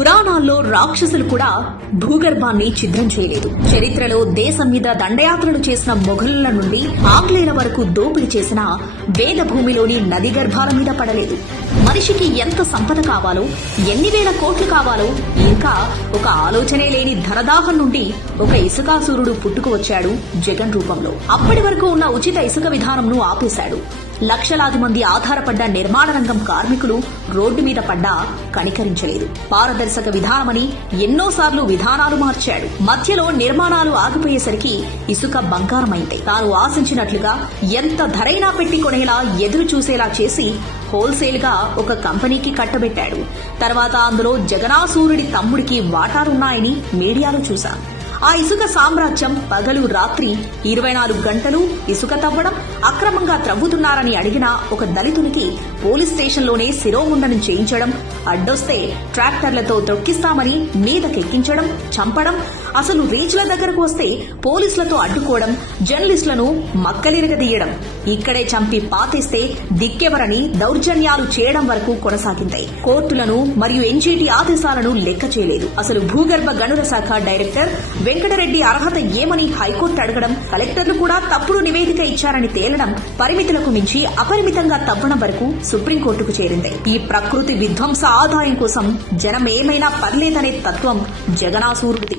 పురాణాల్లో రాక్షసులు కూడా భూగర్భాన్ని ఛిద్రం చేయలేదు. చరిత్రలో దేశం మీద దండయాత్రలు చేసిన మొఘలుల నుండి ఆంగ్లేయుల వరకు దోపిడీ చేసిన వేద భూమిలోని నది గర్భాల మీద పడలేదు. మనిషికి ఎంత సంపద కావాలో, ఎన్ని వేల కోట్లు కావాలో, ఇంకా ఒక ఆలోచనే లేని ధనదాహం నుండి ఒక ఇసుకాసురుడు పుట్టుకు వచ్చాడు జగన్ రూపంలో. అప్పటి వరకు ఉన్న ఉచిత ఇసుక విధానంను ఆపేశాడు. లక్షలాది మంది ఆధారపడ్డ నిర్మాణ రంగం కార్మికులు రోడ్డు మీద పడ్డా కనికరించలేదు. పారదర్శక విధానమని ఎన్నోసార్లు విధానాలు మార్చాడు. మధ్యలో నిర్మాణాలు ఆగిపోయేసరికి ఇసుక బంగారమైంది. తాను ఆశించినట్లుగా ఎంత ధరైనా పెట్టి కొనేలా ఎదురు చూసేలా చేసి హోల్సేల్ గా ఒక కంపెనీకి కట్టబెట్టాడు. తర్వాత అందులో జగనాసూరుడి తమ్ముడికి వాటాలున్నాయని మీడియాలో చూశాం. ఆ ఇసుక సామ్రాజ్యం పగలు రాత్రి 24 గంటలు ఇసుక తవ్వడం, అక్రమంగా త్రవ్వుతున్నారని అడిగిన ఒక దళితునికి పోలీస్ స్టేషన్లోనే శిరోముండనం చేయించడం, అడ్డొస్తే ట్రాక్టర్లతో తొక్కిస్తామని మీదకెక్కించడం, చంపడం, అసలు రీచ్ల దగ్గరకు వస్తే పోలీసులతో అడ్డుకోవడం, జర్నలిస్టులను మక్కలిరగదీయడం, ఇక్కడే చంపి పాతేస్తే దిక్కెవరని దౌర్జన్యాలు చేయడం వరకు కొనసాగింది. కోర్టులను మరియు ఎన్జీటీ ఆదేశాలను లెక్క చేయలేదు. అసలు భూగర్భ గనుల శాఖ డైరెక్టర్ వెంకటరెడ్డి అర్హత ఏమని హైకోర్టు అడగడం, కలెక్టర్లు కూడా తప్పుడు నివేదిక ఇచ్చారని తేలడం, పరిమితులకు మించి అపరిమితంగా తవ్వడం వరకు సుప్రీంకోర్టుకు చేరింది. ఈ ప్రకృతి విధ్వంస ఆదాయం కోసం జనం ఏమైనా పర్లేదనే తత్వం జగనాసూరుడిది.